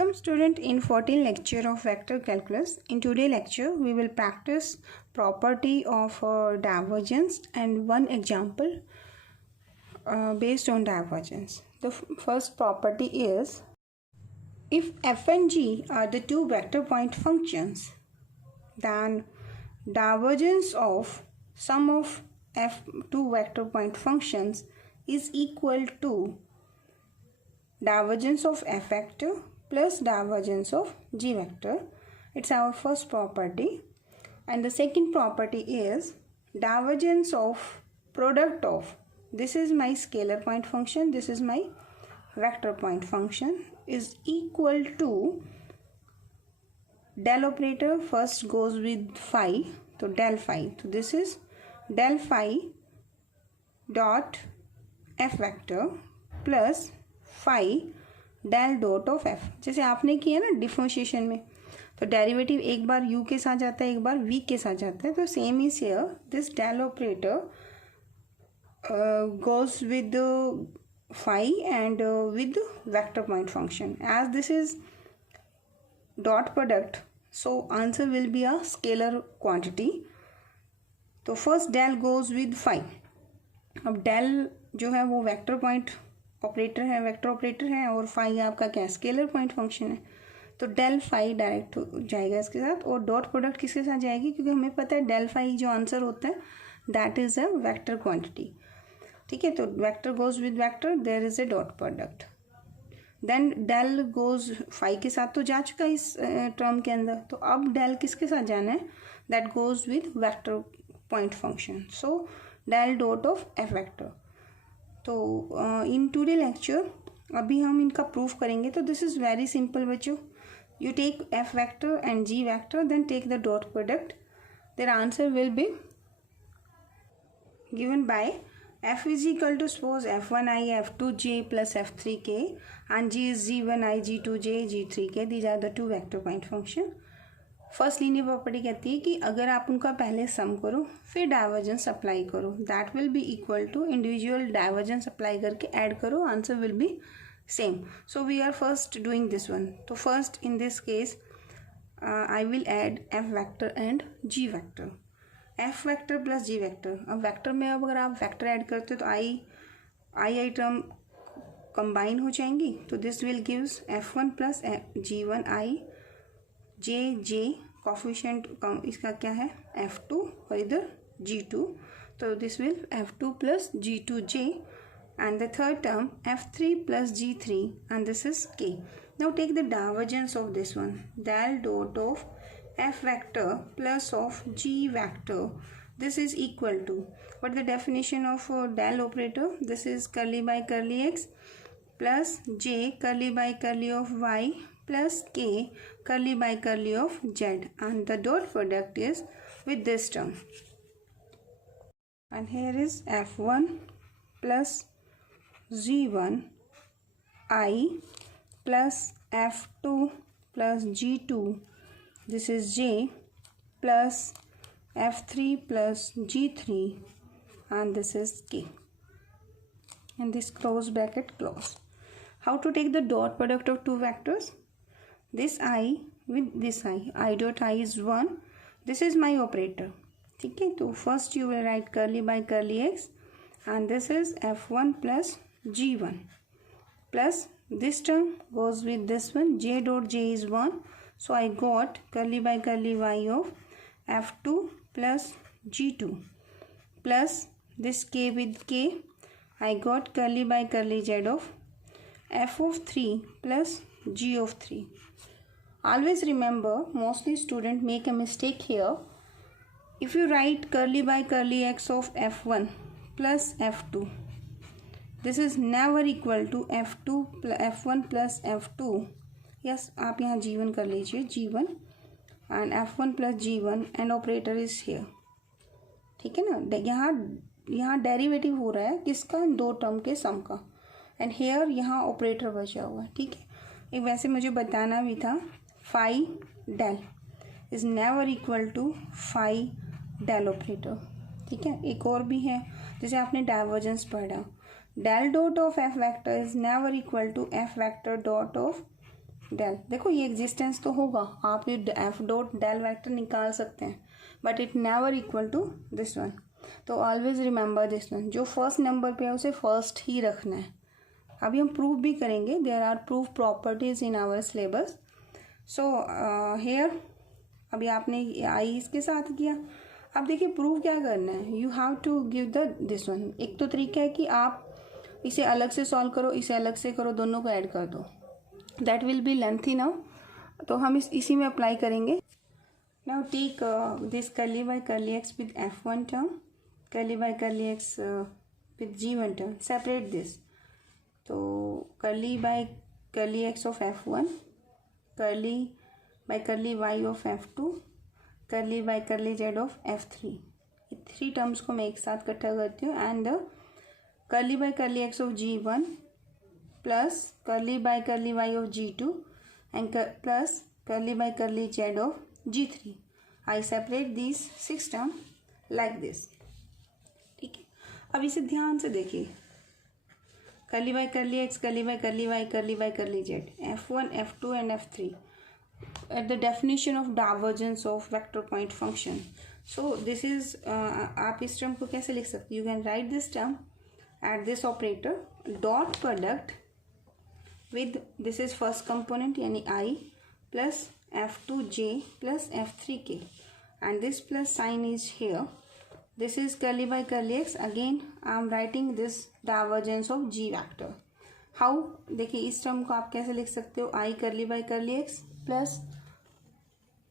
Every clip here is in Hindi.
Welcome student in 14th lecture of vector calculus. In today's lecture we will practice property of divergence and one example based on divergence. The first property is if f and g are the two vector point functions, then divergence of sum of f two vector point functions is equal to divergence of f vector plus divergence of g vector. It's our first property. And the second property is divergence of product of, this is my scalar point function, this is my vector point function, is equal to del operator first goes with phi, so del phi, so this is del phi dot f vector plus phi del dot of F, जैसे आपने किया ना डिफरेंशिएशन में, तो डेरिवेटिव एक बार u के साथ जाता है एक बार v के साथ जाता है, तो same is here this del operator goes with phi and with vector point function. As this is dot product, so answer will be a scalar quantity. तो first del goes with phi. अब डेल जो है वो वेक्टर पॉइंट ऑपरेटर है, वेक्टर ऑपरेटर है, और फाई आपका क्या स्केलर पॉइंट फंक्शन है, तो डेल फाई डायरेक्ट हो जाएगा इसके साथ, और डॉट प्रोडक्ट किसके साथ जाएगी, क्योंकि हमें पता है डेल फाई जो आंसर होता है that is a vector quantity. ठीक है, तो vector goes with vector, there is a dot product. Then del goes phi के साथ तो जा चुका इस टर्म के अंदर, तो अब डेल किसके साथ जाना है, that goes with vector point function, so del dot of F vector. तो इन टूडे लेक्चर अभी हम इनका प्रूफ करेंगे. तो दिस इज़ वेरी सिंपल बच्चों. You take F vector and G vector, then take the dot product. Their answer will be given by f is equal to suppose f1i f2j plus f3k and g is g1i g2j g3k. these are the two vector point function. First linear property कहती है कि अगर आप उनका पहले सम करो फिर डाइवर्जेंस अप्लाई करो, that will be equal to individual divergence apply करके ऐड करो, answer will be same. So we are first doing this one. तो first in this case I will add F vector and G vector. F vector plus G vector. अब वेक्टर में अब अगर आप वेक्टर ऐड करते हो तो आई टर्म कंबाइन हो जाएंगी, तो this will gives f1 plus g1i J coefficient इसका क्या है f2 और इधर g2, तो this will f2 plus g2j and the third term f3 plus g3 and this is k. Now take the divergence of this one, del dot of f vector plus of g vector. This is equal to, what the definition of del operator, this is curly by curly x plus j curly by curly of y plus k curly by curly of z, and the dot product is with this term. And here is f1 plus g1 I plus f2 plus g2, this is j plus f3 plus g3 and this is k, and this close bracket close. How to take the dot product of two vectors? This I with this I dot I is 1. This is my operator. ठीक है, तो first you will right curly by curly x and this is f1 plus g1 plus this term goes with this one, j dot j is 1, so I got curly by curly y of f2 plus g2 plus this k with k, I got curly by curly z of f of 3 plus g of 3. Always remember, mostly students make a mistake here. If you write curly by curly x of f1 plus f2, this is never equal to f2 f1 plus f2. Yes, आप यहाँ g1 कर लीजिए, g1 and f1 plus g1 and operator is here. ठीक है ना, यहाँ डेरिवेटिव हो रहा है किसका, दो टर्म के सम का, एंड हेयर यहाँ ऑपरेटर बचा हुआ है. ठीक है, एक वैसे मुझे बताना भी था, phi del is never equal to phi del operator. ठीक है, एक और भी है जैसे आपने डाइवर्जेंस पढ़ा, del dot of f vector is never equal to f vector dot of del, देखो ये एग्जिस्टेंस तो होगा, आप ये एफ डॉट डेल वेक्टर निकाल सकते हैं, but it never equal to this one. तो ऑलवेज रिमेंबर दिस वन, जो फर्स्ट नंबर पे है उसे फर्स्ट ही रखना है। अभी हम प्रूफ भी करेंगे, there are proof properties in our syllabus. So here अभी आपने आई इसके साथ किया, अब देखिए प्रूफ क्या करना है, you have to give the this one. एक तो तरीका है कि आप इसे अलग से सॉल्व करो, इसे अलग से करो, दोनों को ऐड कर दो, that will be lengthy now. तो हम इसी में अप्लाई करेंगे। Now take this curly by curly x with f1 term, curly by curly x with g1 term, separate this. तो curly by curly x of f1, curly by curly y of f2, curly by curly z of f3, ये थ्री टर्म्स को मैं एक साथ इकट्ठा करती हूँ। And curly by curly x of g1 plus curly by curly y of g2 and plus curly by curly z of g3। I separate this 6 term like this. ठीक है, अब इसे ध्यान से देखिए, curly by curly X, curly by curly Y, curly by curly z, f1 f2 and f3 at the definition of divergence of vector point function. So this is आप इस टर्म को कैसे लिख सकते, you can write this term at this operator dot product with this is first component यानी I plus f2j plus f3k and this plus sign is here. This is curly by curly x. Again I am writing this divergence of g vector. How, देखिए इस टर्म को आप कैसे लिख सकते हो, I curly by curly x plus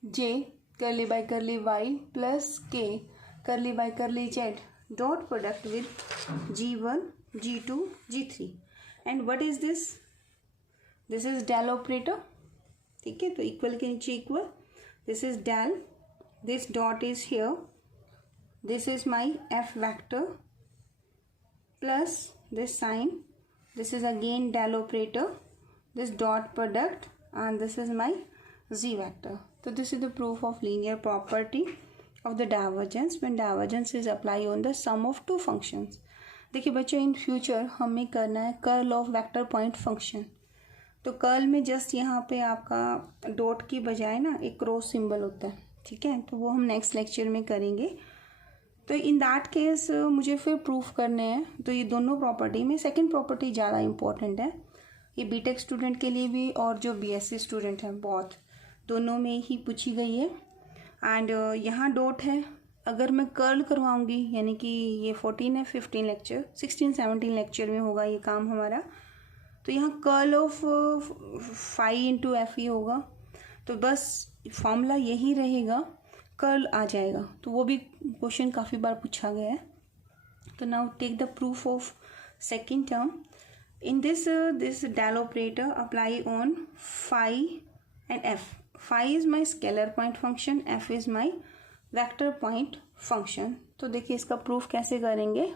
j curly by curly y plus k curly by curly z dot product with g1 g2 g3 and what is this, this is del operator। ठीक है, तो इक्वल के नीचे equal, this is del, this dot is here, this is my f vector plus this sign, this is again del operator, this dot product and this is my z vector. So this is the proof of linear property of the divergence when divergence is applied on the sum of two functions. देखिए बच्चों, इन फ्यूचर हमें करना है curl of vector point function. तो कर्ल में जस्ट यहाँ पे आपका डॉट की बजाय ना एक क्रॉस सिंबल होता है। ठीक है, तो वो हम नेक्स्ट लेक्चर में करेंगे। तो इन दैट केस मुझे फिर प्रूफ करने हैं, तो ये दोनों प्रॉपर्टी में सेकेंड प्रॉपर्टी ज़्यादा इंपॉर्टेंट है, ये बीटेक स्टूडेंट के लिए भी और जो बीएससी स्टूडेंट हैं बहुत, दोनों में ही पूछी गई है। एंड यहाँ डॉट है, अगर मैं कर्ल करवाऊँगी यानी कि ये 14 है 15 लेक्चर 16 17 लेक्चर में होगा ये काम हमारा, तो यहाँ curl of phi into F ही होगा, तो बस फॉर्मूला यही रहेगा, कर्ल आ जाएगा। तो वो भी क्वेश्चन काफ़ी बार पूछा गया है। तो now take the proof of second term. In this del operator apply on phi and f. Phi is my scalar point function, f is my vector point function. तो देखिए इसका प्रूफ कैसे करेंगे।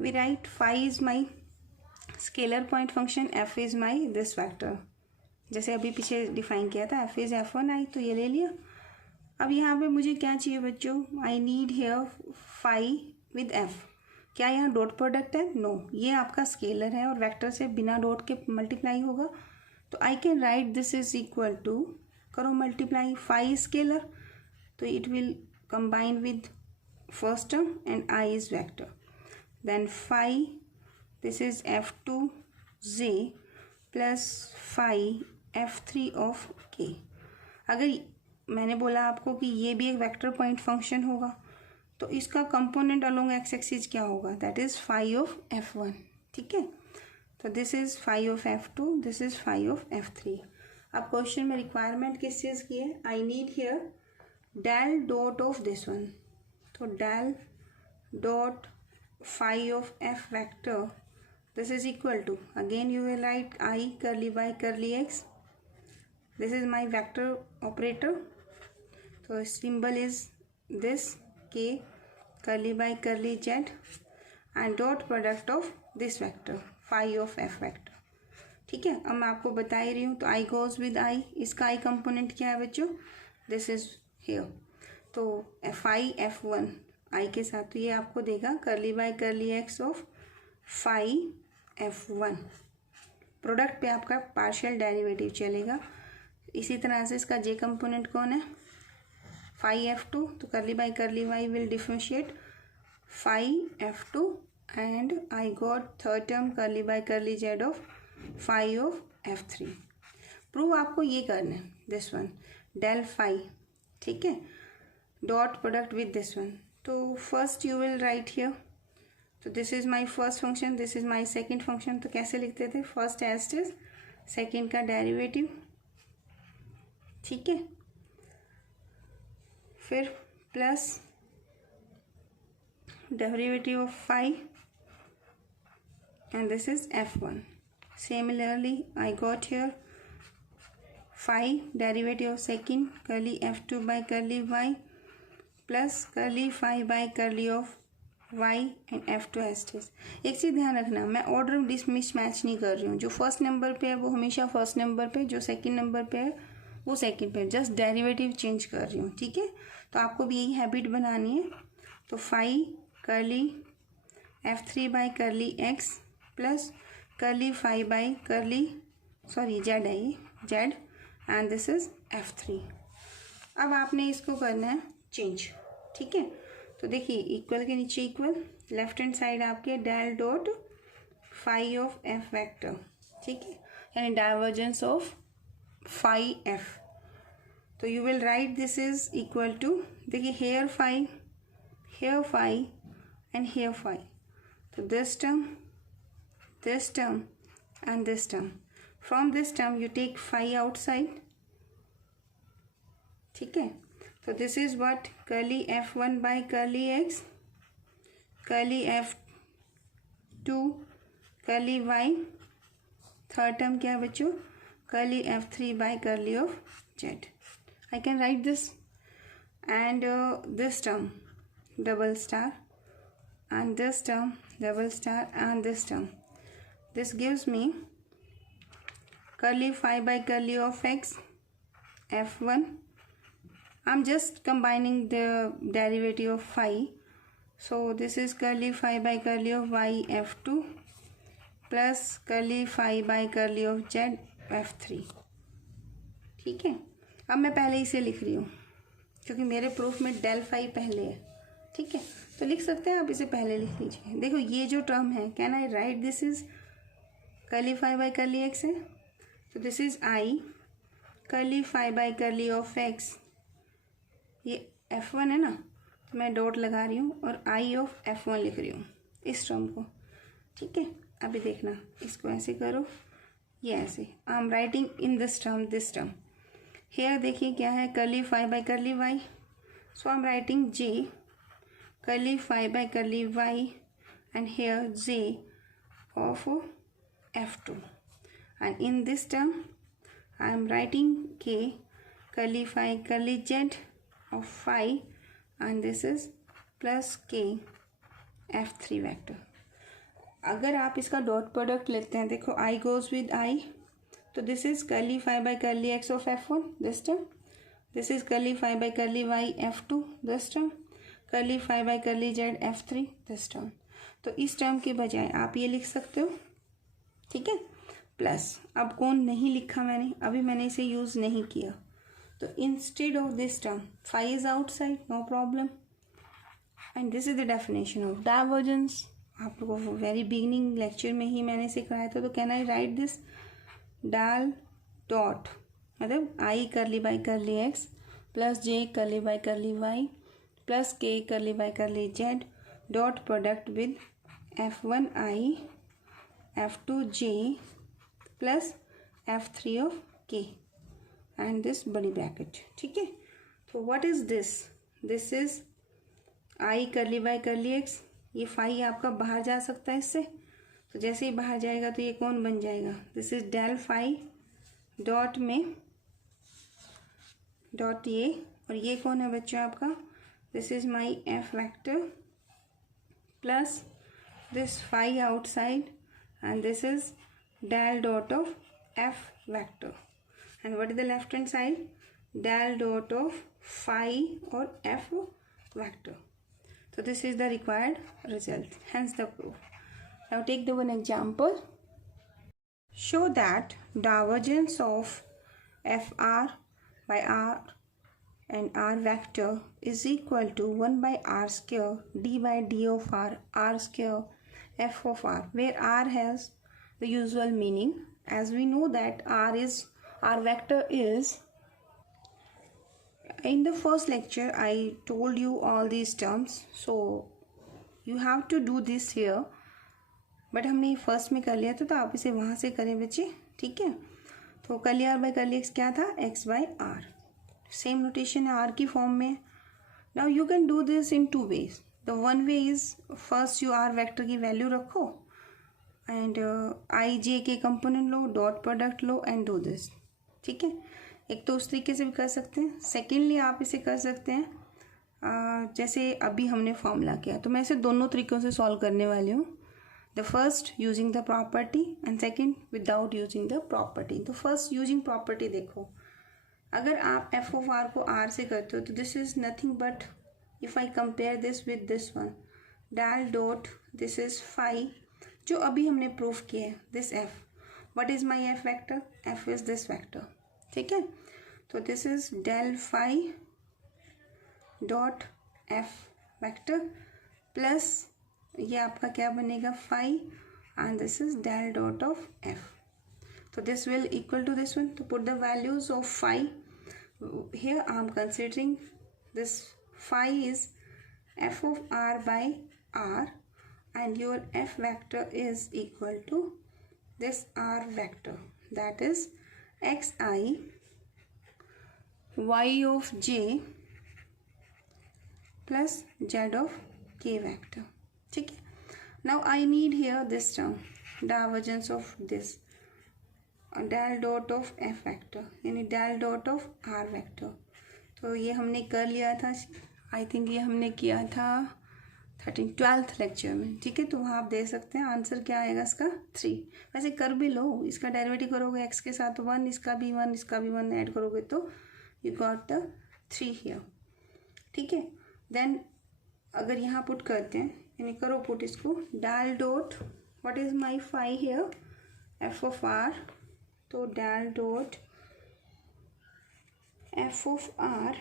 We write phi is my scalar point function, f is my this vector, जैसे अभी पीछे डिफाइन किया था, f is f1i, तो ये ले लिया। अब यहाँ पे मुझे क्या चाहिए बच्चों, I need here phi with f। क्या यहाँ डॉट प्रोडक्ट है? नो, ये आपका स्केलर है और वेक्टर से बिना डॉट के मल्टीप्लाई होगा, तो I can write this is equal to, करो मल्टीप्लाई phi स्केलर, तो it will combine with first term and i is vector, then phi this is f2j plus phi f3 of k। अगर मैंने बोला आपको कि ये भी एक वेक्टर पॉइंट फंक्शन होगा, तो इसका कंपोनेंट अलोंग एक्स एक्सिस क्या होगा, that is phi of f1। ठीक है, तो this is phi of f2, this is phi of f3। अब क्वेश्चन में रिक्वायरमेंट किस चीज़ की है, I need here del dot of this one, तो del dot phi of f vector, this is equal to, again you will write i curly by curly x, this is my vector operator, तो symbol is this k curly by curly z and dot product of this vector phi of f vector। ठीक है, अब मैं आपको बता ही रही हूँ, तो i goes with i, इसका i कंपोनेंट क्या है बच्चों, दिस इज here, तो phi f1 i के साथ, तो ये आपको देगा curly by curly x of phi f1। Product पे आपका पार्शियल डेरिवेटिव चलेगा, इसी तरह से इसका जे कंपोनेंट कौन है, फाई F2, तो curly by curly Y will differentiate phi F2 and I got third term curly by curly Z of phi of F3। Prove आपको ये करना है, दिस वन डेल फाई, ठीक है, dot product with this one. तो first you will write here, तो this is my first function, this is my second function. तो कैसे लिखते थे, फर्स्ट एज इज सेकेंड का डेरिवेटिव, ठीक है, फिर plus derivative of phi and this is F1. Similarly I got here phi derivative of second curly F2 by curly y plus curly phi by curly of y and F2 asterisk। एक चीज़ ध्यान रखना, मैं ऑर्डर मिसमैच नहीं कर रही हूँ, जो फर्स्ट नंबर पे है वो हमेशा फर्स्ट नंबर पे, जो सेकंड नंबर पे है वो सेकंड पे, जस्ट डेरिवेटिव चेंज कर रही हूँ, ठीक है। तो आपको भी यही हैबिट बनानी है। तो phi curly F3 by curly x plus curly phi by curly Z है ये Z and this is F3। अब आपने इसको करना है चेंज, ठीक है। तो देखिए इक्वल के नीचे इक्वल, लेफ्ट हैंड साइड आपके del dot phi of F vector, ठीक है, यानी डाइवर्जेंस ऑफ फाई F। तो you will write this is equal to, देखिए here phi and here phi, तो this term and this term, from this term you take phi outside, ठीक है। तो this is what curly F1 by curly x, curly F2 curly y, third term क्या है बच्चों, curly F3 by curly of z। I can write this and this term double star and this term double star and this term, this gives me curly phi by curly of x F1, I'm just combining the derivative of phi, so this is curly phi by curly of y F2 plus curly phi by curly of z F3, ठीक है। अब मैं पहले इसे लिख रही हूँ क्योंकि मेरे प्रूफ में डेल फाई पहले है, ठीक है, तो लिख सकते हैं आप, इसे पहले लिख लीजिए। देखो ये जो टर्म है, can I write this is curly phi by curly X है, तो this is I curly phi by curly of X, ये F1 है ना, तो मैं डॉट लगा रही हूँ और आई ऑफ F1 लिख रही हूँ इस टर्म को, ठीक है। अभी देखना, इसको ऐसे करो, ये ऐसे, I am writing in this term here, देखिए क्या है, curly phi by curly y, so I am writing J curly phi by curly y and here J of F2, and in this term I am writing k curly phi curly z of phi and this is plus k F3 vector। अगर आप इसका डॉट प्रोडक्ट लेते हैं, देखो I goes with I, तो this is curly phi by curly x of F1 this term, this is curly phi by curly y F2 this term, curly phi by curly z F3 this term। तो इस टर्म के बजाय आप ये लिख सकते हो, ठीक है, प्लस अब कौन नहीं लिखा मैंने, अभी मैंने इसे यूज़ नहीं किया, तो instead of this term phi is outside, no problem, and this is the definition of divergence. आप लोगों को वेरी बिगिनिंग लेक्चर में ही मैंने सिखाया था। तो कैन आई राइट दिस डाल डॉट, मतलब आई करली बाई करली एक्स प्लस जे करली बाई करली वाई प्लस के करली by curly Z dot product with F1 I F2 j plus F3 of k and this बड़ी ब्रैकेट, ठीक है। तो what is this, this is आई करली बाई करली एक्स, ये फाई आपका बाहर जा सकता है इससे, तो जैसे ही बाहर जाएगा तो ये कौन बन जाएगा, this is del phi dot में डॉट ये, और ये कौन है बच्चों आपका, this is my F vector plus this phi outside and this is del dot of F vector, and what is the left hand side, del dot of phi or F vector। So this is the required result, hence the proof। Now take the one example, show that divergence of F R by R and r vector is equal to 1 by r square d by d of r square f of r, where r has the usual meaning. As we know that r vector is, in the first lecture I told you all these terms, so you have to do this here, but हमने फर्स्ट में कर लिया था तो आप इसे वहाँ से करें बच्चे, ठीक है। तो curly R by curly X क्या था, X by R, same notation है आर की फॉर्म में। Now you can do this in two ways. The one way is first you R vector की वैल्यू रखो and I J K component लो, डॉट प्रोडक्ट लो एंड डू दिस, ठीक है। एक तो उस तरीके से भी कर सकते हैं। सेकेंडली आप इसे कर सकते हैं जैसे अभी हमने फॉर्मूला किया, तो मैं इसे दोनों तरीक़ों से सॉल्व करने वाली हूँ। The first using the property and second without using the property. तो फर्स्ट यूजिंग प्रॉपर्टी देखो, अगर आप एफ ऑफ आर को आर से करते हो तो this is nothing but, if I compare this with this one, del dot this is phi, जो अभी हमने प्रूफ किया है, this F, what is my F vector, F is this vector, ठीक है। तो this is del phi dot F vector plus ये आपका क्या बनेगा, phi, and this is del dot of F. So this will equal to this one. To put the values of phi, here I am considering this phi is f of r by r, and your f vector is equal to this r vector, that is xi y of j plus z of k vector, ठीक है। Now I need here this term, divergence of this del dot of F vector, यानी del dot of R vector. तो ये हमने कर लिया था, आई थिंक ये हमने किया था 12th लेक्चर में, ठीक है। तो वहाँ आप दे सकते हैं आंसर क्या आएगा इसका 3। वैसे कर भी लो, इसका डेरिवेटिव करोगे एक्स के साथ 1, इसका भी 1, इसका भी 1 ऐड करोगे तो यू गॉट द 3 हियर, ठीक है। देन अगर यहाँ पुट करते हैं, यानी करो पुट इसको, del dot what is my phi here, F of R, तो del dot F of R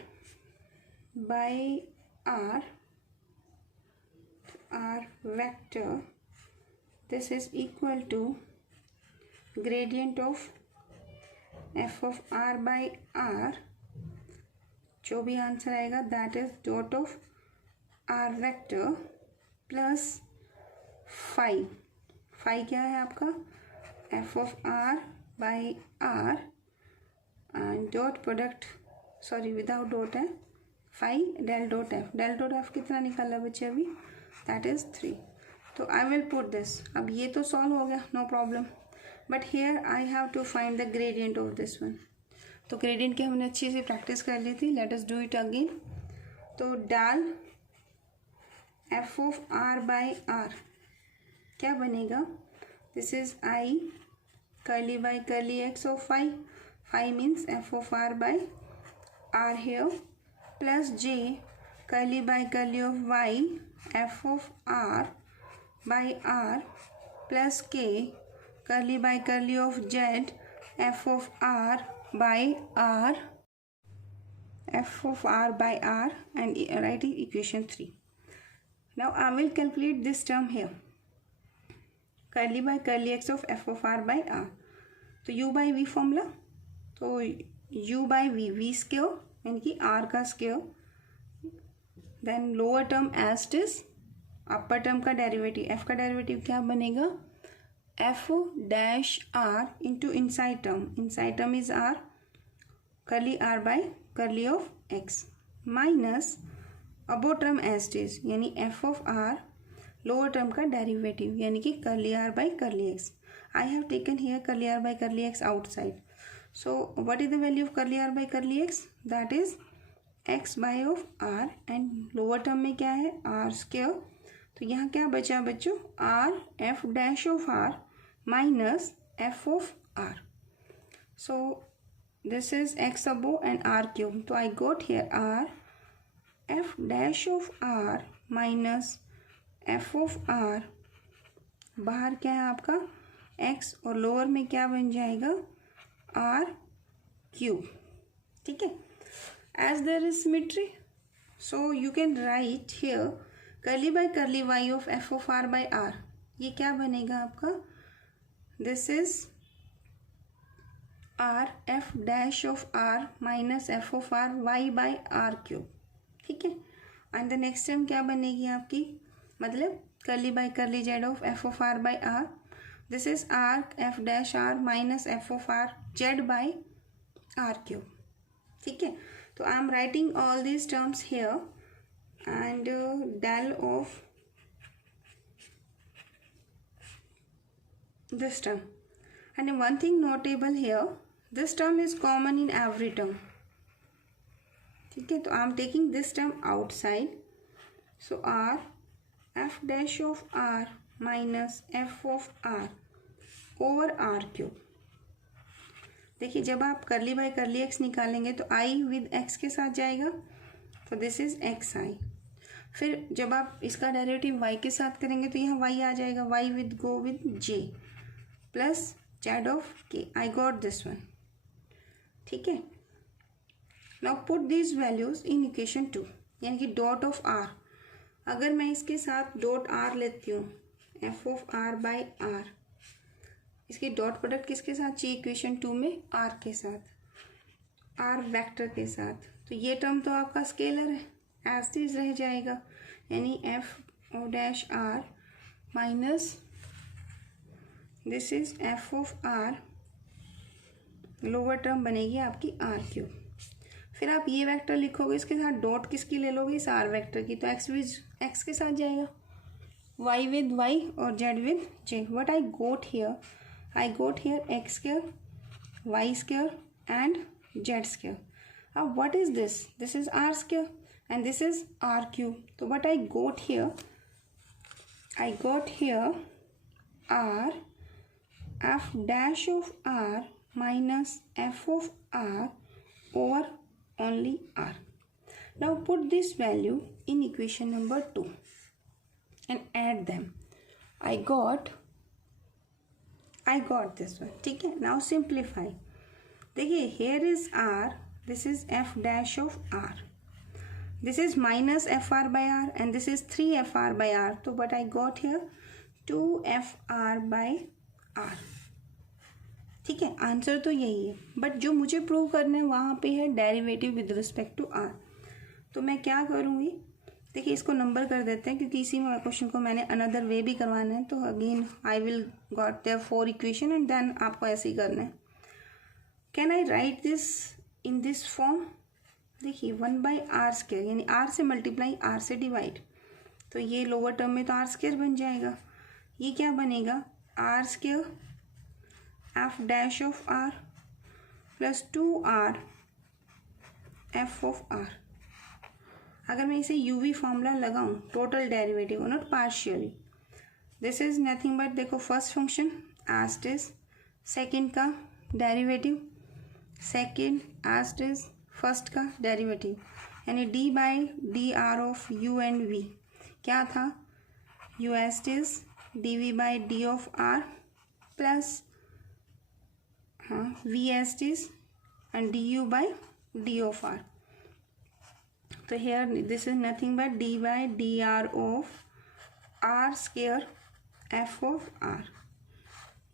by R, R vector, this is equal to gradient of F of R by R, जो भी आंसर आएगा that is dot of R vector plus phi. Phi क्या है आपका, F of R by r and dot product, sorry without dot है, phi del dot F. Del dot F कितना निकाला बच्चे अभी, दैट इज 3। तो आई विल पुट दिस, अब ये तो सॉल्व हो गया, no problem, but here I have to find the gradient of this one. तो ग्रेडियंट की हमने अच्छी से प्रैक्टिस कर ली थी, let us do it again. तो del F of R by R क्या बनेगा, this is I curly by curly x of phi, phi means f of r by r here, plus j curly by curly of y, f of r by r, plus k curly by curly of z, f of r by r, f of r by r, and write equation 3. Now I will calculate this term here, curly by curly x of F of R by R. तो यू बाई वी फॉर्मूला, तो U by V, V square यानी कि आर का square, then lower term as it is, upper term का डेरिवेटिव, एफ का डेरिवेटिव क्या बनेगा, F dash R into inside term is R, curly R by curly of X, minus above term as it is, यानी F of R lower term का डेरिवेटिव, यानी कि curly R by curly X. I have taken here curly R by curly X outside, so what is the value of curly R by curly X, that is X by of R, and lower term में क्या है, आर स्क्वायर। तो यहाँ क्या बचा बच्चों, R F dash of R minus F of R, so this is X above and R cube. तो I got here R F dash of R minus F of R, बाहर क्या है आपका एक्स, और लोअर में क्या बन जाएगा आर क्यूब. ठीक है. As there is symmetry, so you can write here curly by curly Y of F of R by R. ये क्या बनेगा आपका? This is R F dash of R minus F of R Y by R cube. ठीक है. एंड द नेक्स्ट टर्म क्या बनेगी आपकी? मतलब curly by curly Z of F of R by R. This is R F dash R minus F of R Z by R cube. ठीक है. तो I am writing all these terms here and del of this term. And one thing notable here, this term is common in every term. ठीक है. तो I am taking this term outside. So r f dash of r minus f of r over r cube. देखिए जब आप करली बाय करली एक्स निकालेंगे तो i विद x के साथ जाएगा, तो दिस इज एक्स आई. फिर जब आप इसका डेरिवेटिव y के साथ करेंगे तो यहाँ y आ जाएगा, y with go with j plus Z of k. I got this one. ठीक है. Now put these values in equation 2, यानी कि डॉट ऑफ r. अगर मैं इसके साथ डॉट r लेती हूँ f of r by r, इसकी डॉट प्रोडक्ट किसके साथ चाहिए इक्वेशन 2 में? r के साथ, r वेक्टर के साथ. तो ये टर्म तो आपका स्केलर है, एज इज रह जाएगा, यानी F O dash R minus this is F of R, lower term बनेगी आपकी आर क्यूब. फिर आप ये वेक्टर लिखोगे, इसके साथ डॉट किसकी ले लोगे? इस आर वेक्टर की. तो एक्स विद एक्स के साथ जाएगा, वाई विद वाई और Z with Z. What I got here? I got here X square, Y square and Z square. Now what is this? This is r square and this is r cube. So what I got here? I got here r f dash of r minus f of r over only r. Now put this value in equation number 2 and add them. I got this one. ठीक है. Now simplify. देखिए here is r. This is f dash of r. This is minus fr by r and this is 3fr by r. So what I got here? 2fr by r. ठीक है. आंसर तो यही है, बट जो मुझे प्रूव करना है वहाँ पे है derivative with respect to r. तो मैं क्या करूँगी? देखिए इसको नंबर कर देते हैं, क्योंकि इसी में क्वेश्चन को मैंने अनदर वे भी करवाना है. तो again I will got there 4 equation and then आपको ऐसे ही करना है. Can I write this in this form? देखिए 1 बाई आर स्क्वायर, यानी आर से मल्टीप्लाई आर से डिवाइड, तो ये लोअर टर्म में तो आर स्क्वायर बन जाएगा. ये क्या बनेगा? R square F dash of R plus 2r F of R. अगर मैं इसे यूवी फॉर्मूला लगाऊं, total derivative not partially, this is nothing but, देखो first function as it is, second का derivative, second as it is first का डेरिवेटिव, यानी D by D R of U and V. क्या था? U as it is D V by D of R plus V as it is and D U by D of R. तो here this is nothing but D by D R of R square F of R.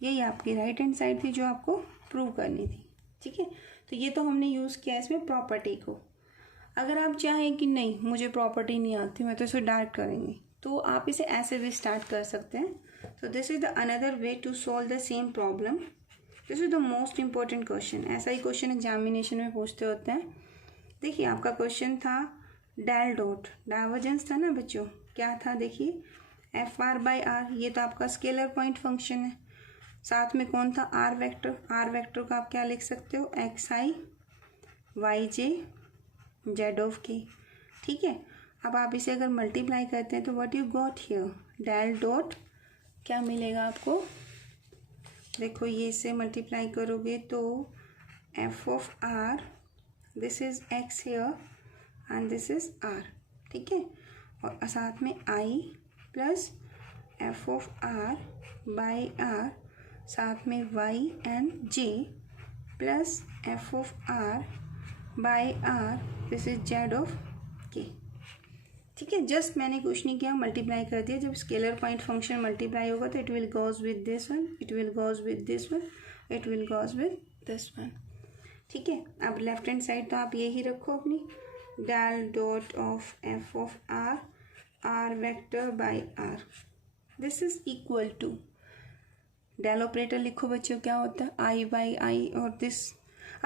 यही आपकी राइट हैंड साइड थी जो आपको प्रूव करनी थी. ठीक है. तो ये तो हमने यूज़ किया इसमें प्रॉपर्टी को. अगर आप चाहें कि नहीं मुझे प्रॉपर्टी नहीं आती, मैं तो इसे डायरेक्ट करेंगे, तो आप इसे ऐसे भी स्टार्ट कर सकते हैं. तो this is the another way to solve the same problem. This is the most important question. ऐसा ही क्वेश्चन एग्जामिनेशन में पूछते होते हैं. देखिए आपका क्वेश्चन था डेल डॉट, डाइवर्जेंस था ना बच्चों. क्या था? देखिए एफ आर बाई आर, ये तो आपका स्केलर पॉइंट फंक्शन है. साथ में कौन था? Are vector. आर वेक्टर को आप क्या लिख सकते हो? X I Y J Z of K. ठीक है. अब आप इसे अगर मल्टीप्लाई करते हैं तो what you got here? Del dot क्या मिलेगा आपको? देखो ये इसे मल्टीप्लाई करोगे तो F of R, this is X here and this is R. ठीक है. और साथ में I plus F of R by R, साथ में y and j plus F of R by R, this is Z of K. ठीक है, जस्ट मैंने कुछ नहीं किया, मल्टीप्लाई कर दिया। जब स्केलर पॉइंट फंक्शन मल्टीप्लाई होगा तो it will goes with this one, it will goes with this one, it will goes with this one. ठीक है, अब लेफ्ट हैंड साइड तो आप यही रखो अपनी, del dot of F of R, R vector by R, this is equal to, del operator लिखो बच्चों, क्या होता है आई बाई आई और दिस।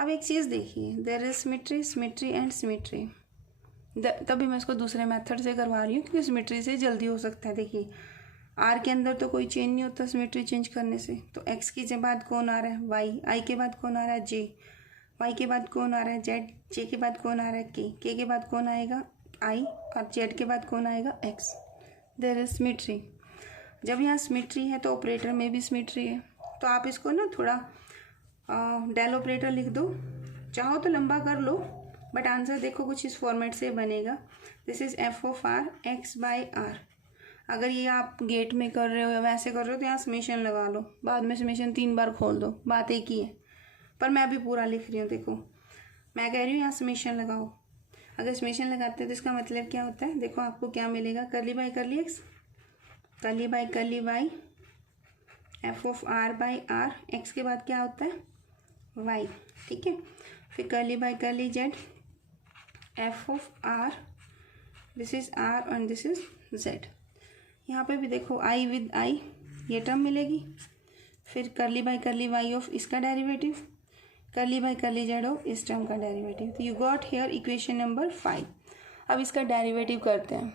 अब एक चीज़ देखिए, there is symmetry, symmetry and symmetry, तभी मैं इसको दूसरे मेथड से करवा रही हूँ क्योंकि सिमेट्री से जल्दी हो सकता है। देखिए आर के अंदर तो कोई चेंज नहीं होता सिमेट्री चेंज करने से, तो एक्स के बाद कौन आ रहा है वाई, आई के बाद कौन आ रहा है जे, वाई के बाद कौन आ रहा है जेड, जे के बाद कौन आ रहा है के के बाद कौन आएगा आई, और जेड के बाद कौन आएगा एक्स। There is symmetry. जब यहाँ सिमेट्री है तो ऑपरेटर में भी सिमेट्री है, तो आप इसको ना थोड़ा डेल ऑपरेटर लिख दो, चाहो तो लंबा कर लो, बट आंसर देखो कुछ इस फॉर्मेट से बनेगा। This is F of R X by R. अगर ये आप गेट में कर रहे हो या वैसे कर रहे हो तो यहाँ समेशन लगा लो, बाद में समेशन 3 बार खोल दो, बात एक ही है, पर मैं अभी पूरा लिख रही हूँ। देखो मैं कह रही हूँ यहाँ समेशन लगाओ, अगर समेशन लगाते हैं तो इसका मतलब क्या होता है, देखो आपको क्या मिलेगा, करली by curly x, curly by curly Y, F of R by R, X के बाद क्या होता है वाई। ठीक है, फिर curly by curly Z, F of R, this is R and this is Z. यहाँ पे भी देखो आई विद आई, ये टर्म मिलेगी, फिर curly by curly Y of इसका derivative, curly by curly Z of इस टर्म का डेरिवेटिव। तो you got here equation number 5। अब इसका डेरिवेटिव करते हैं,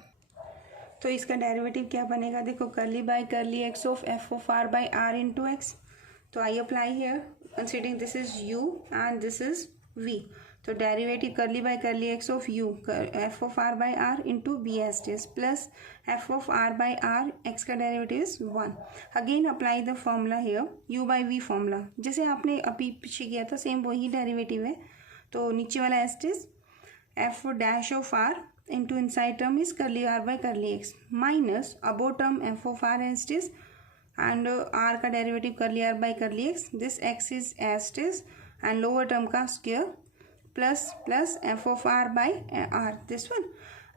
तो इसका डेरिवेटिव क्या बनेगा, देखो curly by curly X of F of R by R into X. तो I apply here considering this is U and this is V, तो derivative curly by curly X of U F of R by R into B S T S plus F of R by R, X का derivative is 1। Again apply the formula here, U by V formula, जैसे आपने अभी पीछे किया था सेम वही डेरिवेटिव है। तो नीचे वाला S T S F dash of R into inside term is curly R by curly X minus above term F of R S T S and R का derivative curly R by curly X, this X is S T S and lower term का square plus f of r by r, this one,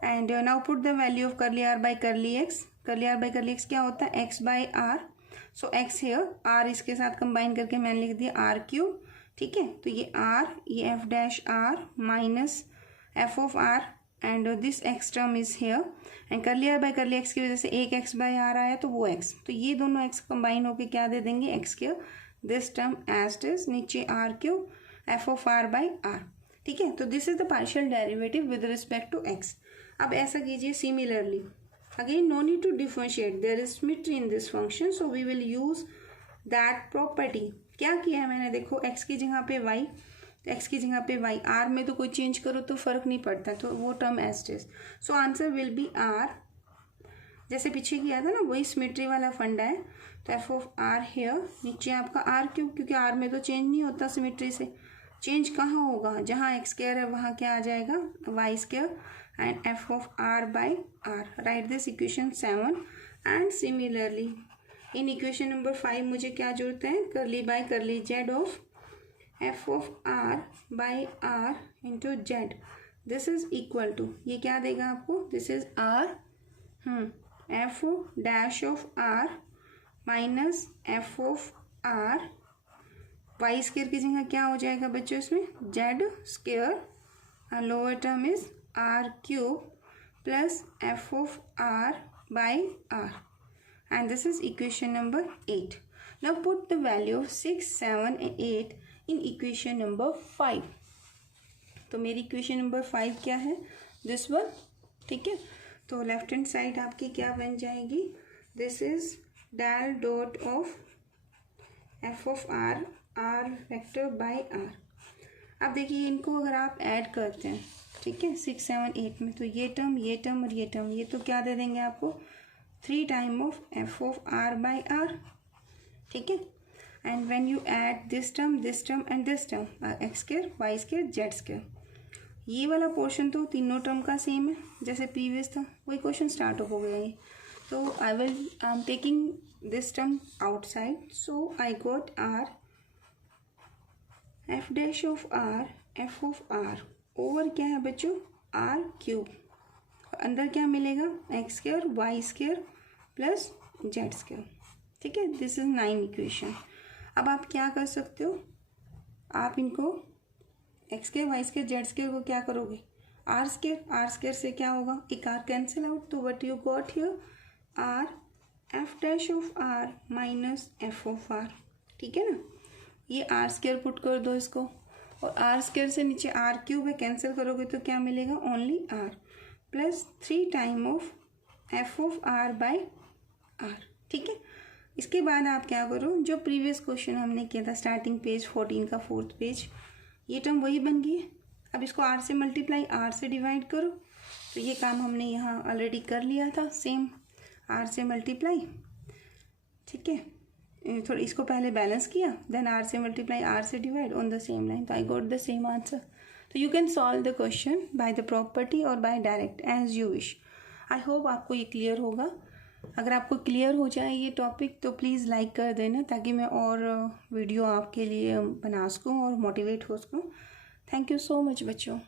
and now put the value of curly r by curly x, curly r by curly x क्या होता है x by r, so x here, r इसके साथ कंबाइन करके मैंने लिख दिया r क्यूब। ठीक है, तो ये r, ये f dash r minus f of r and this x term is here, and करली r by curly x की वजह से एक x by r आया तो वो x, तो ये दोनों x कंबाइन होके क्या दे देंगे x cube, this term as it is, नीचे r cube f of r by r। ठीक है, तो this is the partial derivative with respect to X. अब ऐसा कीजिए similarly, again no need to differentiate, there is symmetry in this function, so we will use that property. क्या किया है मैंने, देखो एक्स की जगह पे वाई, एक्स की जगह पे वाई, आर में तो कोई चेंज करो तो फर्क नहीं पड़ता, तो वो term as it is, so answer will be R, जैसे पीछे किया था ना वही सिमेट्री वाला फंडा है। तो एफ ऑफ आर हेयर, नीचे आपका आर क्यूब, क्योंकि आर में तो चेंज नहीं होता सिमेट्री से, चेंज कहाँ होगा, जहाँ एक्स स्क्वायर है वहाँ क्या आ जाएगा Y square, and F of R by R. Right this equation 7 and similarly in equation number 5 मुझे क्या जरूरत है, curly by curly Z of F of R by R into Z, this is equal to, ये क्या देगा आपको, this is R F dash of R minus F of R, Y square की जगह क्या हो जाएगा बच्चों इसमें Z square, and lower term is R cube plus F of R by R, and this is equation number 8। Now put the value of 6, 7 and 8 in equation number 5। तो मेरी इक्वेशन नंबर 5 क्या है, दिस वन। ठीक है, तो लेफ्ट हैंड साइड आपकी क्या बन जाएगी, this is del dot of F of R, R vector by R. अब देखिए इनको अगर आप ऐड करते हैं, ठीक है 6, 7, 8 में, तो ये टर्म और ये टर्म, ये तो क्या दे देंगे आपको 3 time of F of R by R. ठीक है, and when you add this term and this term, X square Y square Z square, ये वाला पोर्शन तो तीनों टर्म का सेम है जैसे प्रीवियस था, वही क्वेश्चन स्टार्ट हो गया ये। तो I am taking this term outside, so I got R F dash of R, F of R over क्या है बच्चों, आर क्यूब, अंदर क्या मिलेगा, X square Y square plus Z square. ठीक है, दिस इज 9 इक्वेशन। अब आप क्या कर सकते हो, आप इनको X square Y square Z square को क्या करोगे, आर स्क्वायर से क्या होगा, एक R cancel out, so what you got here, R F dash of R minus F of R. ठीक है ना, ये आर स्क्वायर पुट कर दो इसको, और आर स्क्वायर से नीचे आर क्यूब है, कैंसिल करोगे तो क्या मिलेगा, only R plus 3 time of F of R by R. ठीक है, इसके बाद आप क्या करो, जो प्रीवियस क्वेश्चन हमने किया था स्टार्टिंग पेज 14 का 4th पेज, ये टर्म वही बन गई है। अब इसको आर से मल्टीप्लाई आर से डिवाइड करो, तो ये काम हमने यहाँ ऑलरेडी कर लिया था, सेम आर से मल्टीप्लाई। ठीक है, थोड़ा इसको पहले बैलेंस किया, देन आर से मल्टीप्लाई आर से divide on the same line, तो I got the same answer. तो you can solve the question by the property और by direct as you wish. I hope आपको ये क्लियर होगा। अगर आपको क्लियर हो जाए ये टॉपिक तो प्लीज़ लाइक कर देना, ताकि मैं और वीडियो आपके लिए बना सकूँ और मोटिवेट हो सकूँ। थैंक यू सो मच बच्चों।